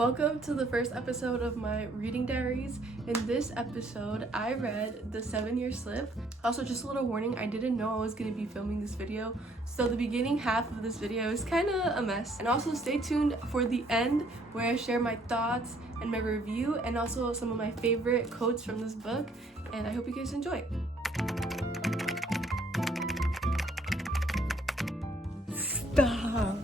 Welcome to the first episode of my reading diaries. In this episode, I read The 7-Year Slip. Also, just a little warning, I didn't know I was going to be filming this video, so the beginning half of this video is kind of a mess. And also stay tuned for the end where I share my thoughts and my review and also some of my favorite quotes from this book, and I hope you guys enjoy. Stop.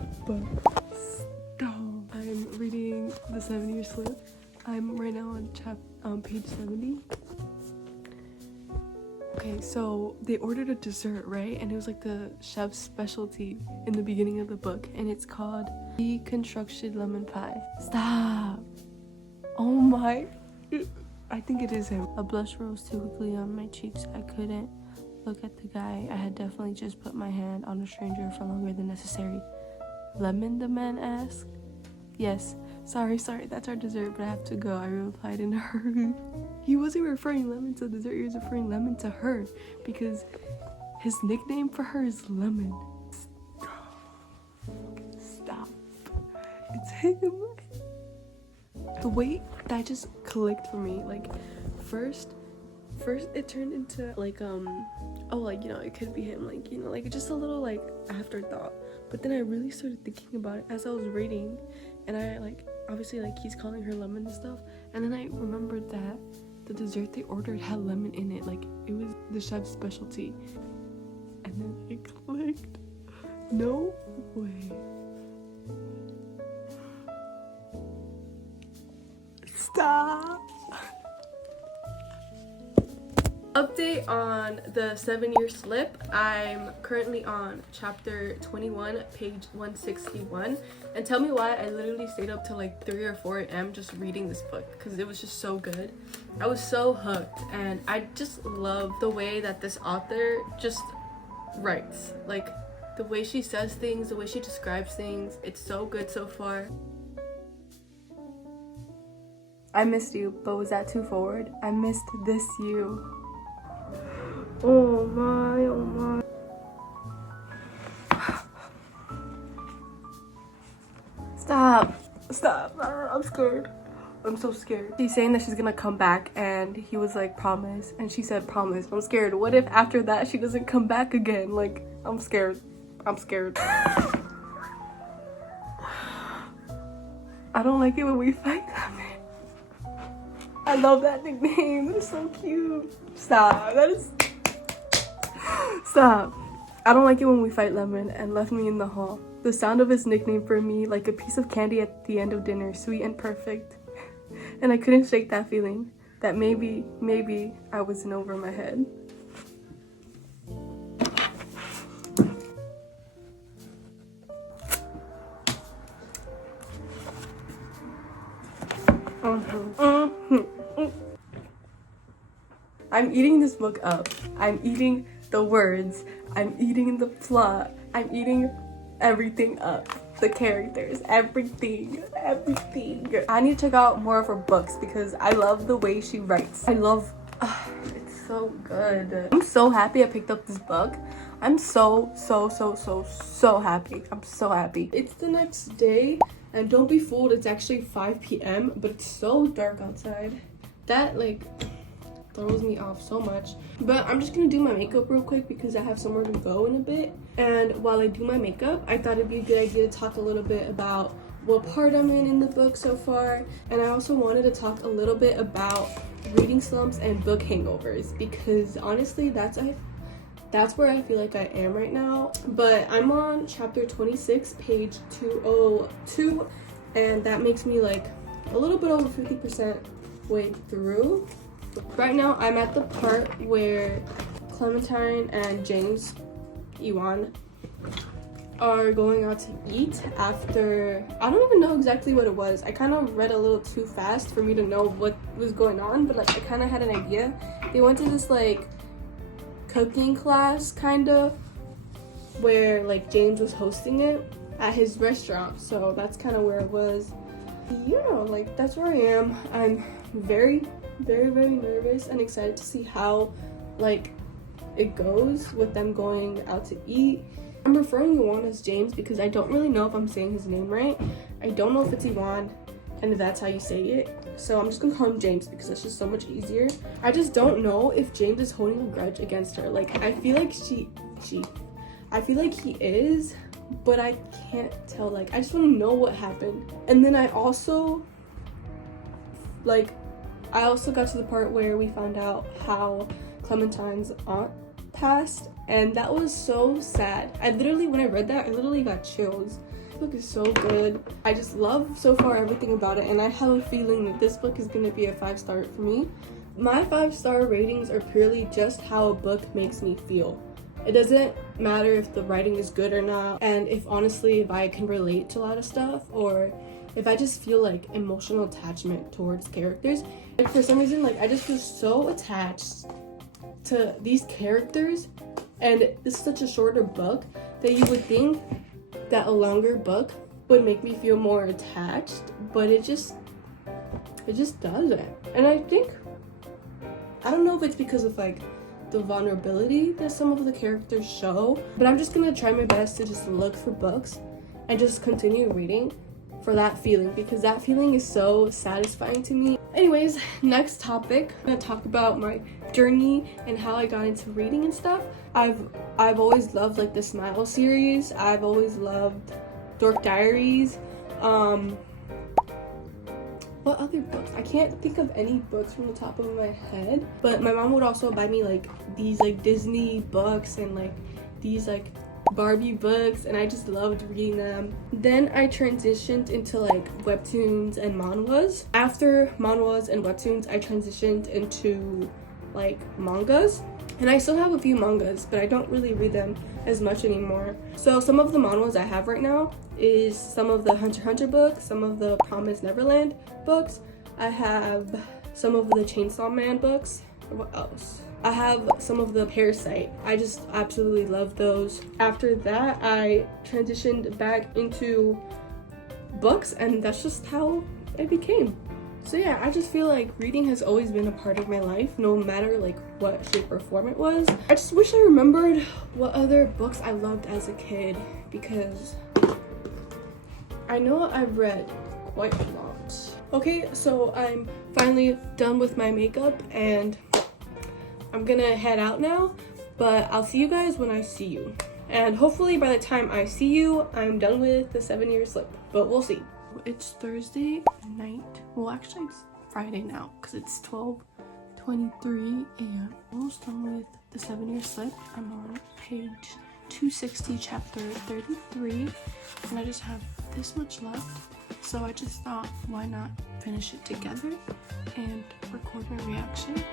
I'm reading The 7-Year Slip. I'm right now on page 70. Okay, so they ordered a dessert, right? And it was like the chef's specialty in the beginning of the book, and it's called deconstructed lemon pie. Stop. Oh my. I think it is him. A blush rose too quickly on my cheeks. I couldn't look at the guy. I had definitely just put my hand on a stranger for longer than necessary. Lemon, the man asked. Yes, sorry, that's our dessert, but I have to go, I replied in a hurry. He wasn't referring lemon to the dessert, he was referring lemon to her, because his nickname for her is Lemon. Stop. It's him. The way that just clicked for me, like, first it turned into, like, it could be him, like, just a little, like, afterthought. But then I really started thinking about it as I was reading, and I, obviously, he's calling her lemon and stuff, and then I remembered that the dessert they ordered had lemon in it, it was the chef's specialty. And then it clicked. No way. Stop. Update on The 7-Year Slip. I'm currently on chapter 21, page 161, and tell me why I literally stayed up till 3 or 4 a.m. just reading this book, because it was just so good. I was so hooked, and I just love the way that this author just writes, the way she says things, the way she describes things. It's so good so far. I missed you, but was that too forward? I missed this you. Oh my. Stop. I'm scared. I'm so scared. She's saying that she's gonna come back, and he was like, promise. And she said, promise. I'm scared. What if after that she doesn't come back again? I'm scared. I don't like it when we fight them. I love that nickname. It's so cute. Stop. Stop. I don't like it when we fight Lemon and left me in the hall. The sound of his nickname for me, like a piece of candy at the end of dinner, sweet and perfect. And I couldn't shake that feeling that maybe I wasn't over my head. I'm eating this book up. I'm eating the words. I'm eating the plot. I'm eating everything up. The characters, everything. I need to check out more of her books because I love the way she writes. It's so good. I'm so happy I picked up this book. I'm so happy. I'm so happy. It's the next day, and don't be fooled, it's actually 5 p.m. but it's so dark outside. That throws me off so much. But I'm just gonna do my makeup real quick because I have somewhere to go in a bit. And while I do my makeup, I thought it'd be a good idea to talk a little bit about what part I'm in the book so far. And I also wanted to talk a little bit about reading slumps and book hangovers, because honestly that's where I feel like I am right now. But I'm on chapter 26, page 202, and that makes me a little bit over 50% way through. Right now, I'm at the part where Clementine and James, Ewan, are going out to eat after, I don't even know exactly what it was. I kind of read a little too fast for me to know what was going on, but I kind of had an idea. They went to this cooking class where James was hosting it at his restaurant, so that's kind of where it was. That's where I am. I'm very nervous and excited to see how it goes with them going out to eat. I'm referring to Iwan as James because I don't really know if I'm saying his name right. I don't know if it's Iwan. and that's how you say it. So I'm just gonna call him James because that's just so much easier. I just don't know if James is holding a grudge against her. Like, I feel like I feel like he is, but I can't tell. Like, I just want to know what happened. And then I also got to the part where we found out how Clementine's aunt passed, and that was so sad. When I read that, I literally got chills. This book is so good. I just love so far everything about it, and I have a feeling that this book is gonna be a 5-star for me. My 5-star ratings are purely just how a book makes me feel. It doesn't matter if the writing is good or not, and if I can relate to a lot of stuff, or if I just feel like emotional attachment towards characters. Like, for some reason, like, I just feel so attached to these characters, and this is such a shorter book that you would think that a longer book would make me feel more attached, but it just doesn't. And I don't know if it's because of like the vulnerability that some of the characters show, but I'm just gonna try my best to just look for books and just continue reading for that feeling, because that feeling is so satisfying to me. Anyways, next topic, I'm gonna talk about my journey and how I got into reading and stuff. I've always loved like the Smile series. I've always loved BOOK Diaries. What other books? I can't think of any books from the top of my head, but my mom would also buy me like these like Disney books and like these like Barbie books, and I just loved reading them. Then I transitioned into like webtoons and manhwas. After manhwas and webtoons, I transitioned into like mangas, and I still have a few mangas, but I don't really read them as much anymore. So some of the manhwas I have right now is some of the Hunter x Hunter books, some of the Promised Neverland books. I have some of the Chainsaw Man books. What else? I have some of the Parasite. I just absolutely love those. After that, I transitioned back into books, and that's just how I became. So yeah, I just feel like reading has always been a part of my life, no matter like what shape or form it was. I just wish I remembered what other books I loved as a kid, because I know I've read quite a lot. Okay, so I'm finally done with my makeup, and I'm gonna head out now, but I'll see you guys when I see you. And hopefully by the time I see you, I'm done with the 7-year slip, but we'll see. It's Thursday night. Well, actually it's Friday now because it's 12:23 a.m. Almost done with the 7-year slip. I'm on page 260, chapter 33, and I just have this much left. So I just thought, why not finish it together and record my reaction.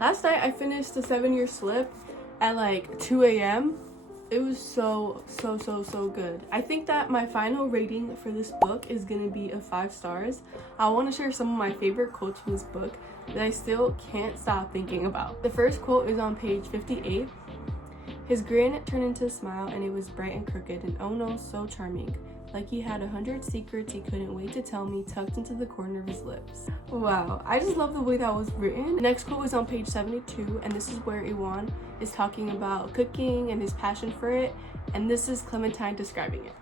Last night I finished the 7-year slip at like 2 a.m. It was so good. I think that my final rating for this book is gonna be a 5 stars. I want to share some of my favorite quotes from this book that I still can't stop thinking about. The first quote is on page 58, His grin turned into a smile, and it was bright and crooked, and oh no, so charming. Like he had 100 secrets he couldn't wait to tell me tucked into the corner of his lips. Wow, I just love the way that was written. The next quote is on page 72, and this is where Iwan is talking about cooking and his passion for it, and this is Clementine describing it.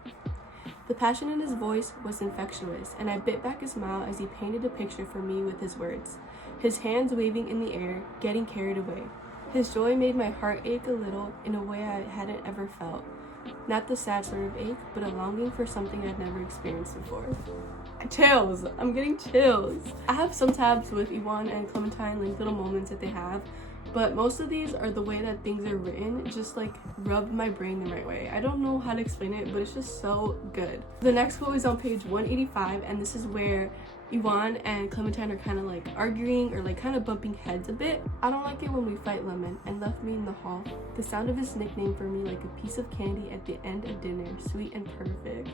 The passion in his voice was infectious, and I bit back a smile as he painted a picture for me with his words, his hands waving in the air, getting carried away. His joy made my heart ache a little in a way I hadn't ever felt. Not the sad sort of ache, but a longing for something I'd never experienced before. Chills! I'm getting chills! I have some tabs with Iwan and Clementine, like little moments that they have, but most of these are the way that things are written, just like rubbed my brain the right way. I don't know how to explain it, but it's just so good. The next quote is on page 185, and this is where Iwan and Clementine are kind of like arguing or like kind of bumping heads a bit. I don't like it when we fight Lemon, and left me in the hall. The sound of his nickname for me like a piece of candy at the end of dinner, sweet and perfect.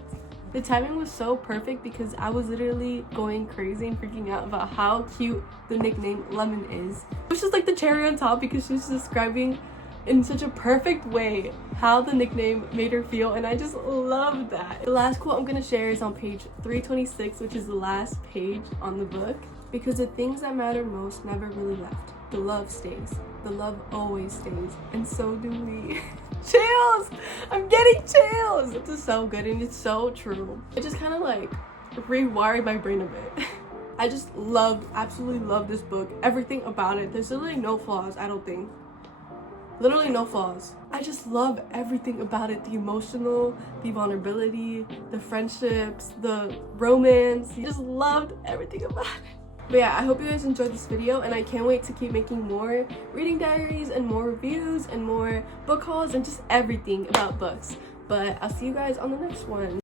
The timing was so perfect because I was literally going crazy and freaking out about how cute the nickname Lemon is. It was just like the cherry on top because she's describing in such a perfect way how the nickname made her feel, and I just love that. The last quote I'm gonna share is on page 326, which is the last page on the book. Because the things that matter most never really left. The love stays. The love always stays. And so do we. Chills! I'm getting chills! This is so good and it's so true. It just kind of like rewired my brain a bit. I just absolutely love this book. Everything about it. There's literally no flaws, I don't think. Literally no flaws. I just love everything about it. The emotional, the vulnerability, the friendships, the romance. I just loved everything about it. But yeah, I hope you guys enjoyed this video, and I can't wait to keep making more reading diaries and more reviews and more book hauls and just everything about books. But I'll see you guys on the next one.